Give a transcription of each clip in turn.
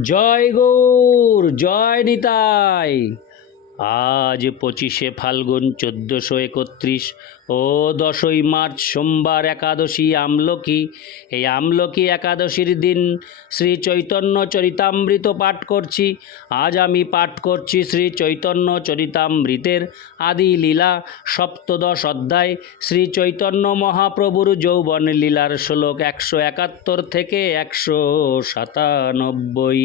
জয় গৌর জয় নিতাই। আজ পঁচিশে ফাল্গুন চোদ্দোশো একত্রিশ ও দশই মার্চ সোমবার একাদশী আমলকি। এই আমলকি একাদশীর দিন শ্রী চৈতন্য চরিতামৃত পাঠ করছি। আজ আমি পাঠ করছি শ্রী চৈতন্য চরিতামৃতের আদি লীলা সপ্তদশ অধ্যায়। শ্রী চৈতন্য মহাপ্রভুর যৌবন লীলার শ্লোক একশো একাত্তর থেকে একশো সাতানব্বই।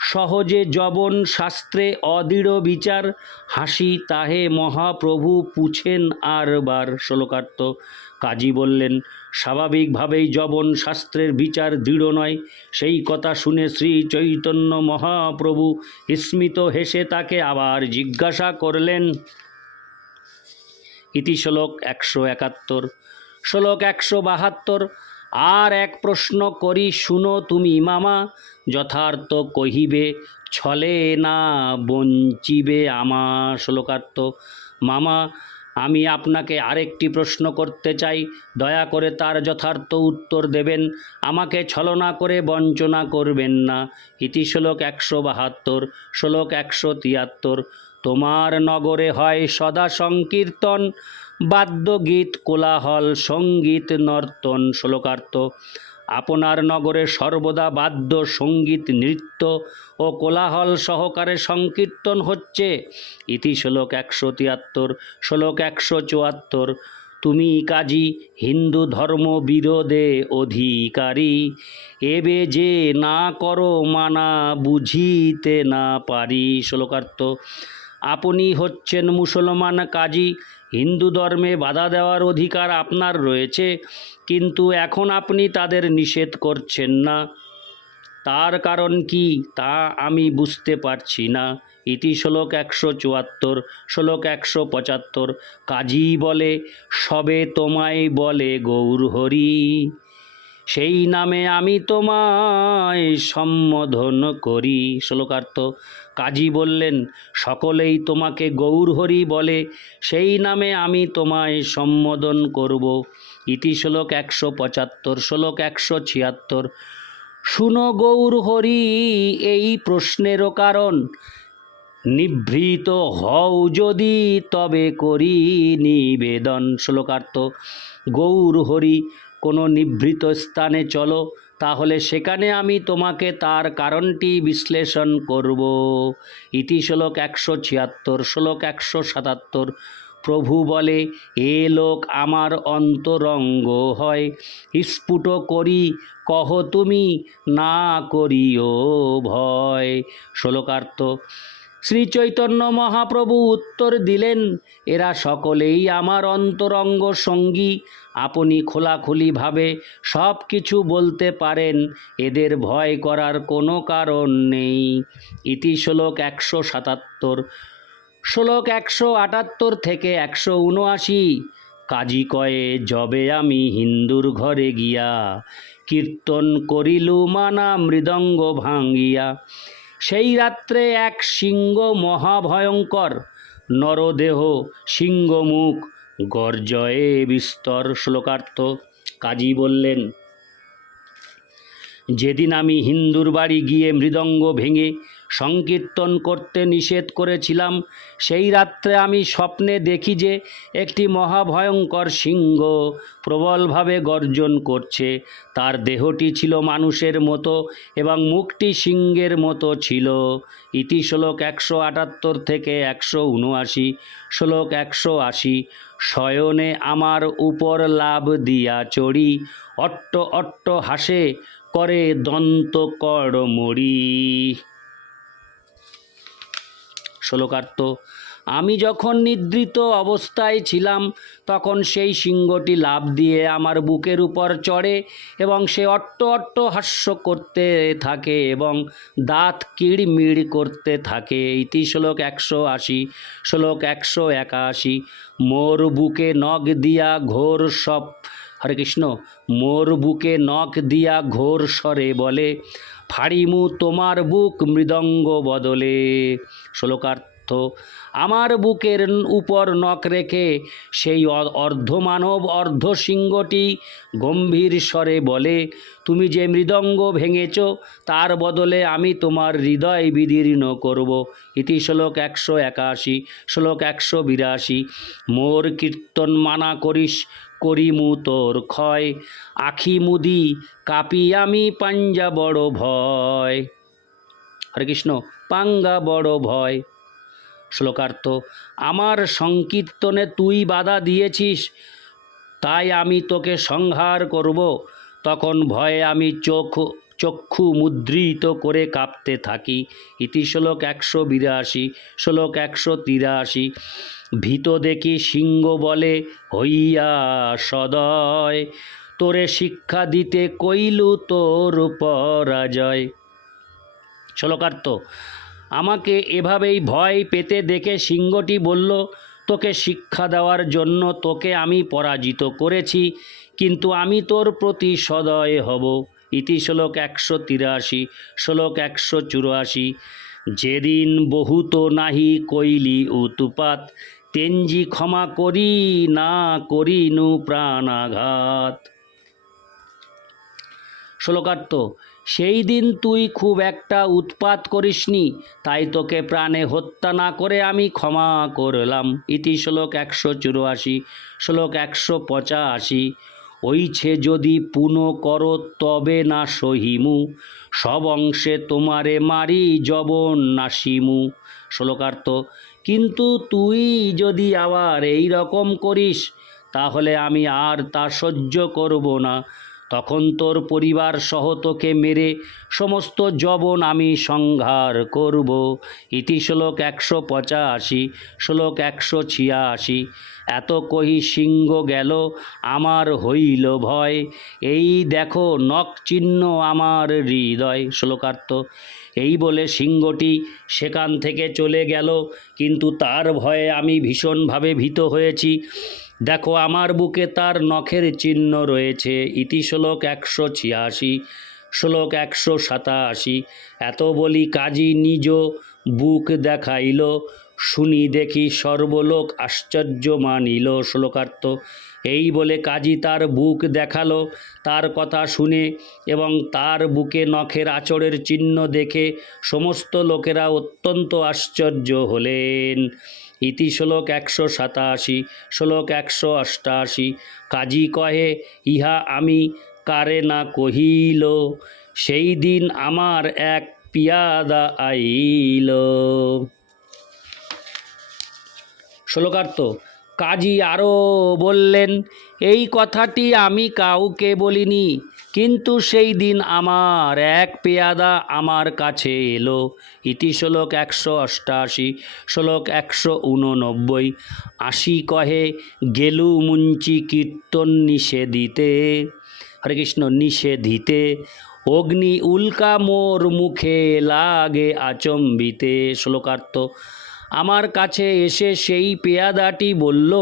সহজে জবন শাস্ত্রে অদৃঢ় বিচার, হাসি তাহে মহাপ্রভু পুছেন আর বার। শ্লোকার্থ কাজী বললেন, স্বাভাবিকভাবেই জবন শাস্ত্রের বিচার দৃঢ় নয়। সেই কথা শুনে শ্রী চৈতন্য মহাপ্রভু স্মিত হেসে তাকে আবার জিজ্ঞাসা করলেন। ইতি শ্লোক একশো একাত্তর। শ্লোক একশো বাহাত্তর আর এক প্রশ্ন করি, শুনো তুমি মামা। যথার্থ কহিবে, ছলে না বঞ্চিবে আমা শ্লোকার্থ। মামা, আমি আপনাকে আরেকটি প্রশ্ন করতে চাই। দয়া করে তার যথার্থ উত্তর দেবেন। আমাকে ছলনা করে বঞ্চনা করবেন না। ইতি শ্লোক একশো বাহাত্তর, শ্লোক একশো তিয়াত্তর। তোমার নগরে হয় সদা সংকীর্তন। বাদ্যগীত কোলাহল, সংগীত, নর্তন, শ্লোকার্থ। আপনার নগরে সর্বদা বাদ্য, সংগীত, নৃত্য ও কোলাহল সহকারে সংকীর্তন হচ্ছে। ইতি শ্লোক একশো তিয়াত্তর, শ্লোক একশো চুয়াত্তর। তুমি কাজী হিন্দু ধর্ম বিরোধে অধিকারী। এবে যে না করো মানা বুঝিতে না পারি, শ্লোকার্থ। আপনি হচ্ছেন মুসলমান কাজী। হিন্দু ধর্মে বাধা দেওয়ার অধিকার আপনার রয়েছে, কিন্তু এখন আপনি তাদের নিষেধ করছেন না। তার কারণ কি তা আমি বুঝতে পারছি না। ইতি শ্লোক একশো চুয়াত্তর, শ্লোক একশো পঁচাত্তর। কাজী বলে, সবে তোমায় বলে গৌর হরি। সেই নামে আমি তোমায় সম্বোধন করি। শ্লোকার্থ, কাজী বললেন, সকলেই তোমাকে গৌর হরি বলে, সেই নামে আমি তোমায় সম্বোধন করব। ইতি শ্লোক একশো পঁচাত্তর, শ্লোক একশো ছিয়াত্তর। শুনো গৌর হরি এই প্রশ্নেরও কারণ। নিভৃত হও যদি তবে করি নিবেদন। শ্লোকার্থ গৌর হরি কোনো নিভৃত স্থানে চলো, তাহলে সেখানে আমি তোমাকে তার কারণটি বিশ্লেষণ করব। ইতি শ্লোক একশো ছিয়াত্তর, শ্লোক একশো সাতাত্তর। প্রভু বলে, এ লোক আমার অন্তরঙ্গ হয়। স্ফুট করি, কহ তুমি, না করিও ভয়। শ্লোকার্থ শ্রী চৈতন্য মহাপ্রভু উত্তর দিলেন, এরা সকলেই আমার অন্তরঙ্গ সঙ্গী। আপনি খোলাখুলিভাবে সব কিছু বলতে পারেন, এদের ভয় করার কোনো কারণ নেই। ইতি শ্লোক একশো সাতাত্তর। শ্লোক একশো আটাত্তর থেকে একশো উনআশি। কাজী কয়ে, যবে আমি হিন্দুর ঘরে গিয়া কীর্তন করিলু, মানা মৃদঙ্গ ভাঙ্গিয়া। সেই রাত্রে এক সিংহ মহাভয়ঙ্কর, নরদেহ সিংহমুখ গর্জয়ে বিস্তর শ্লোকার্থ কাজী বললেন, যেদিন আমি হিন্দুর বাড়ি গিয়ে মৃদঙ্গ ভেঙে সংকীর্তন করতে নিষেধ করেছিলাম। সেই রাত্রে আমি স্বপ্নে দেখি যে একটি মহাভয়ঙ্কর সিংহ প্রবলভাবে গর্জন করছে। তার দেহটি ছিল মানুষের মতো এবং মুখটি সিংহের মতো ছিল। ইতি শ্লোক একশো আটাত্তর থেকে একশো উনআশি। শ্লোক একশো আশি। শয়নে আমার উপর লাভ দিয়া চড়ি, অট্ট অট্ট হাসে, করে দন্ত মরি শ্লোকার্থ, আমি যখন নিদ্রিত অবস্থায় ছিলাম, তখন সেই সিংহটি লাভ দিয়ে আমার বুকের উপর চড়ে এবং সে অট্ট অট্ট হাস্য করতে থাকে এবং দাঁত কিড়মিড় করতে থাকে। ইতি শ্লোক একশো আশি, শ্লোক একশো একাশি, মোর বুকে নখ দিয়া ঘোর সব হরে কৃষ্ণ, মোর বুকে নখ দিয়া ঘোর স্বরে বলে ফাড়িমু তোমার বুক মৃদঙ্গ বদলে। শ্লোকার্থ, আমার বুকের উপর নখ রেখে সেই অর্ধমানব অর্ধসিংহটি গম্ভীর স্বরে বলে, তুমি যে মৃদঙ্গ ভেঙেছ, তার বদলে আমি তোমার হৃদয় বিদীর্ণ করব। ইতি শ্লোক একশো একাশি, শ্লোক একশো বিরাশি, মোর কীর্তন মানা করিস করিমু তোর ক্ষয়, আখি মুদি কাপি আমি পাঞ্জা বড় ভয়। হরে কৃষ্ণ, পাঙ্গা বড় ভয়। শ্লোকার্থ, আমার সংকীর্তনে তুই বাধা দিয়েছিস, তাই আমি তোকে সংহার করব। তখন ভয়ে আমি চোখ, চক্ষু মুদ্রিত করে কাঁপতে থাকি। ইতি শ্লোক একশো বিরাশি, শ্লোক একশো তিরাশি। ভীত দেখি সিংহ বলে, হইয়া সদয়, তোরে শিক্ষা দিতে কইলু তোর পরাজয়। শ্লোকার্থ, আমাকে এভাবেই ভয় পেতে দেখে সিংহটি বলল, তোকে শিক্ষা দেওয়ার জন্য তোকে আমি পরাজিত করেছি, কিন্তু আমি তোর প্রতি সদয় হব। ইতি শ্লোক একশো তিরাশি, শ্লোক একশো চুরাশি, যেদিন বহুত নাহি কইলি উতুপাত তেঞ্জি ক্ষমা করি, না করিনু প্রাণাঘাত। শ্লোকার্থ, সেই দিন তুই খুব একটা উৎপাত করিসনি, তাই তোকে প্রাণে হত্যা না করে আমি ক্ষমা করলাম। ইতি শ্লোক একশো চুরাশি, শ্লোক একশো পঁচাশি ওইছে যদি পুন করো, তবে না সহিমু, সব অংশে তোমারে মারি জবন নাসিমু। শ্লোকার্থ কিন্তু তুই যদি আবার এই রকম করিস তাহলে আমি আর তা সহ্য করব না। তখন তোর পরিবার সহ তোকে মেরে সমস্ত জবন আমি সংহার করব। ইতি শ্লোক একশো পঁচাশি, শ্লোক একশো ছিয়াশি। এত কহি সিংহ গেল, আমার হইল ভয়। এই দেখো নখ চিহ্ন আমার হৃদয়। শ্লোকার্থ, এই বলে সিংহটি সেখান থেকে চলে গেল, কিন্তু তার ভয়ে আমি ভীষণভাবে ভীত হয়েছি। দেখো, আমার বুকে তার নখের চিহ্ন রয়েছে। ইতি শ্লোক একশো ছিয়াশি, শ্লোক একশো সাতাশি। এত বলি কাজী নিজ বুক দেখাইল, শুনি দেখি সর্বলোক আশ্চর্য মানিল শ্লোকার্থ। এই বলে কাজী তার বুক দেখাল, তার কথা শুনে এবং তার বুকে নখের আচরের চিহ্ন দেখে সমস্ত লোকেরা অত্যন্ত আশ্চর্য হলেন। ইতি শ্লোক একশো সাতাশি, শ্লোক একশো অষ্টাশি। কাজী কহে, ইহা আমি কারে না কহিল, সেই দিন আমার এক পিয়াদা আইল। শ্লোকার্থ, কাজী আরও বললেন, এই কথাটি আমি কাউকে বলিনি। কিন্তু সেই দিন আমার এক পেয়াদা আমার কাছে এলো। ইতি শ্লোক একশো অষ্টাশি, শ্লোক একশো উননব্বই। আশি কহে, গেলু মুঞ্চি কীর্তন নিষেধিতে, হরে কৃষ্ণ, নিষেধিতে। অগ্নি উল্কা মোর মুখে লাগে আচম্বিতে। শ্লোকার্থ, আমার কাছে এসে সেই পেয়াদাটি বলল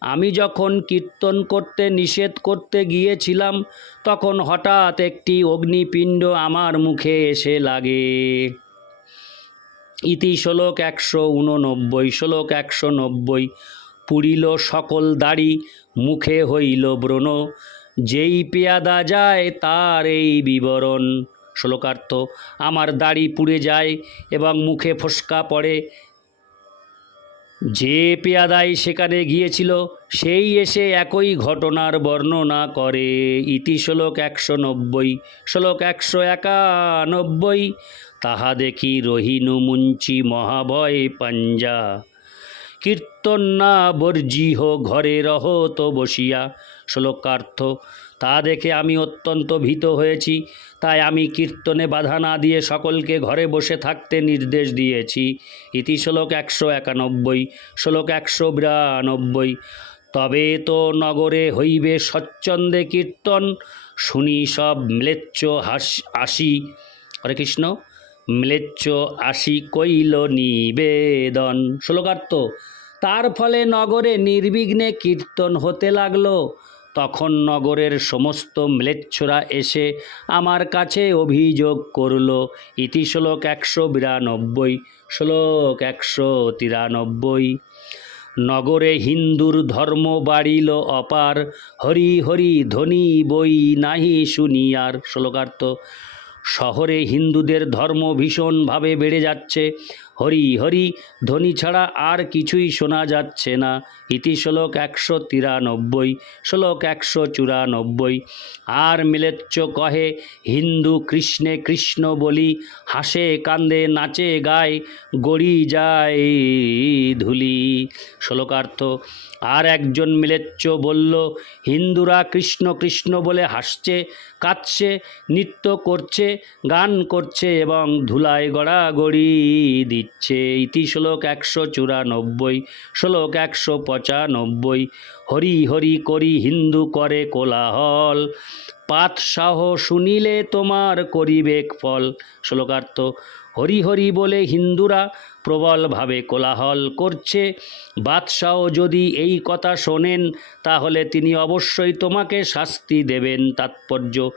আমি যখন কীর্তন করতে, নিষেধ করতে গিয়েছিলাম, তখন হঠাৎ একটি অগ্নিপিণ্ড আমার মুখে এসে লাগে। ইতি শ্লোক একশো উননব্বই, শ্লোক একশো নব্বই। পুরিল সকল দাড়ি, মুখে হইল ব্রণ। যেই পেয়াদা যায়, তার এই বিবরণ। শ্লোকার্থ, আমার দাড়ি পুড়ে যায় এবং মুখে ফোসকা পড়ে যে পেয়াদাই সেখানে গিয়েছিল, সেই এসে একই ঘটনার বর্ণনা করে। ইতি শ্লোক একশো নব্বই, শ্লোক একশো একানব্বই, তাহা দেখি রহিনু মুঞ্চি মহাভয় পাঞ্জা। কীর্তন না বর্জিহ ঘরে রহ তো বসিয়া। শ্লোকার্থ তা দেখে আমি অত্যন্ত ভীত হয়েছি। তাই আমি কীর্তনে বাধা না দিয়ে সকলকে ঘরে বসে থাকতে নির্দেশ দিয়েছি। ইতি শ্লোক একশো একানব্বই, শ্লোক একশো বিরানব্বই। তবে তো নগরে হইবে স্বচ্ছন্দে কীর্তন, শুনি সব ম্লেচ্ছ হাস আসি। হরে কৃষ্ণ, ম্লেচ্ছ আসি কইল নিবেদন। শ্লোকার্থ, তার ফলে নগরে নির্বিঘ্নে কীর্তন হতে লাগল। তখন নগরের সমস্ত ম্লেচ্ছরা এসে আমার কাছে অভিযোগ করল, ইতি শ্লোক একশো বিরানব্বই, শ্লোক একশো তিরানব্বই। নগরে হিন্দুর ধর্ম বাড়িল অপার, হরি হরি ধ্বনি বই নাহি শুনিয়ার। শ্লোকার্থ, শহরে হিন্দুদের ধর্ম ভীষণভাবে বেড়ে যাচ্ছে। হরি হরি, ধ্বনি ছাড়া আর কিছুই শোনা যাচ্ছে না। ইতি শ্লোক একশো তিরানব্বই, শ্লোক একশো চুরানব্বই। আর মিলেচ্ছ কহে, হিন্দু কৃষ্ণে কৃষ্ণ বলি, হাসে কান্দে নাচে গায়, গড়ি যায় ধুলি। শ্লোকার্থ, আর একজন মিলেচ্ছ বলল, হিন্দুরা কৃষ্ণ কৃষ্ণ বলে হাসছে, কাঁদছে, নৃত্য করছে, গান করছে এবং ধুলায় গড়াগড়ি দিচ্ছে। ইতি শ্লোক একশো চুরানব্বই, শ্লোক একশো পঁচানব্বই। হরি হরি করি হিন্দু করে কোলাহল পাতসাহ শুনিলে তোমার করিবেক ফল। শ্লোকার্থ, হরি হরি বলে হিন্দুরা প্রবলভাবে কোলাহল করছে। বাদশাহ যদি এই কথা শোনেন, তাহলে তিনি অবশ্যই তোমাকে শাস্তি দেবেন তাৎপর্য।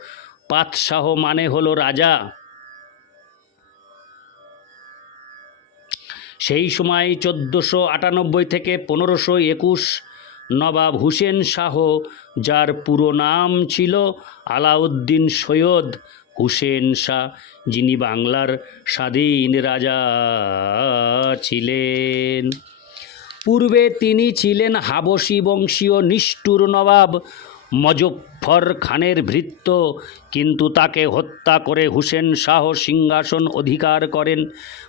পাতশাহ মানে হলো রাজা। সেই সময় চোদ্দোশো আটানব্বই থেকে পনেরোশো একুশ নবাব হুসেন শাহ, যার পুরো নাম ছিল আলাউদ্দিন সৈয়দ হুসেন শাহ, যিনি বাংলার স্বাধীন রাজা ছিলেন। পূর্বে তিনি ছিলেন হাবশী বংশীয় নিষ্ঠুর নবাব মজফর খানের ভৃত্য, কিন্তু তাকে হত্যা করে হুসেন শাহ সিংহাসন অধিকার করেন।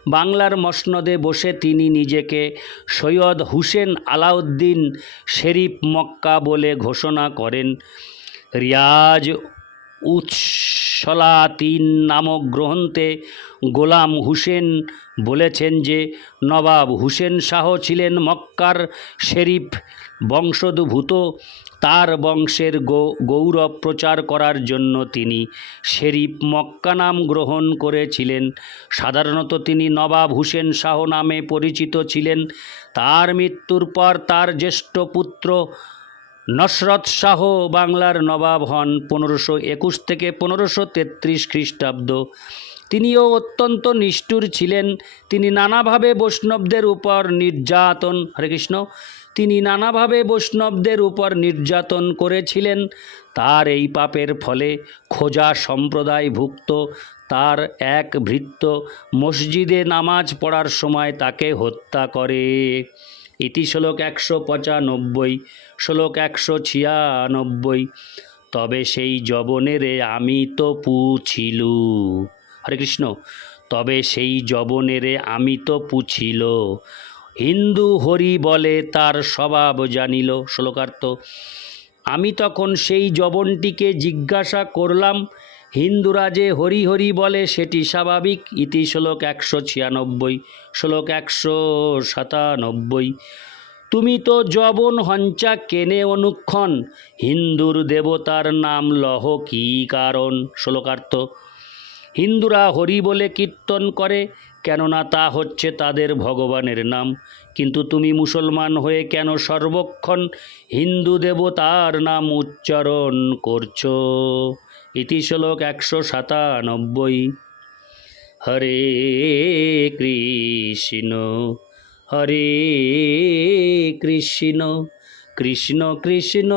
বাংলার মসনদে বসে তিনি নিজেকে Sayyid Hussein Alauddin Sharif Mecca বলে ঘোষণা করেন। রিয়াজ উৎসলাতিন নামক গ্রন্থে গোলাম হুসেন বলেছেন যে, নবাব হুসেন শাহ ছিলেন মক্কার শেরিফ বংশোদ্ভূত। তার বংশের গৌরব প্রচার করার জন্য তিনি শেরিফ মক্কা নাম গ্রহণ করেছিলেন। সাধারণত তিনি নবাব হুসেন শাহ নামে পরিচিত ছিলেন। তার মৃত্যুর পর তার জ্যেষ্ঠ পুত্র নসরত শাহ বাংলার নবাব হন পনেরোশো একুশ থেকে পনেরোশো তেত্রিশ খ্রিস্টাব্দ। তিনিও অত্যন্ত নিষ্ঠুর ছিলেন। তিনি নানাভাবে বৈষ্ণবদের উপর নির্যাতন, হরে কৃষ্ণ তিনি নানাভাবে বৈষ্ণবদের উপর নির্যাতন করেছিলেন। তার এই পাপের ফলে খোজা সম্প্রদায়ভুক্ত, তার এক ভৃত্য মসজিদে নামাজ পড়ার সময় তাকে হত্যা করে। ইতি শ্লোক একশো পঁচানব্বই, শ্লোক একশো ছিয়ানব্বই। তবে সেই যবনেরে আমি তো পুছিলু। হরে কৃষ্ণ, তবে সেই যবনেরে আমি তো পুছিল। হিন্দু হরি বলে তার স্বভাব জানিল শ্লোকার্থ। আমি তখন সেই জবনটিকে জিজ্ঞাসা করলাম, হিন্দুরা যে হরি হরি বলে সেটি স্বাভাবিক? ইতি শ্লোক একশো ছিয়ানব্বই, শ্লোক একশো সাতানব্বই। তুমি তো জবন হঞ্চা কেনে অনুক্ষণ, হিন্দুর দেবতার নাম লহ কী কারণ? শ্লোকার্থ। হিন্দুরা হরি বলে কীর্তন করে কেননা তা হচ্ছে তাদের ভগবানের নাম। কিন্তু তুমি মুসলমান হয়ে কেন সর্বক্ষণ হিন্দু দেবতার নাম উচ্চারণ করছ? ইতি শ্লোক একশো সাতানব্বই। হরে কৃষ্ণ হরে কৃষ্ণ কৃষ্ণ কৃষ্ণ,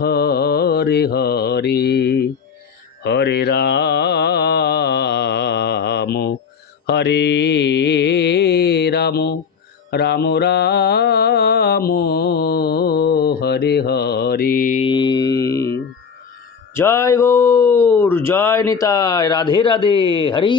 হরে হরে হরে রাম। হরে রাম রাম রাম হরে হরে। জয় গৌর জয় নিতায় রাধে রাধে হরি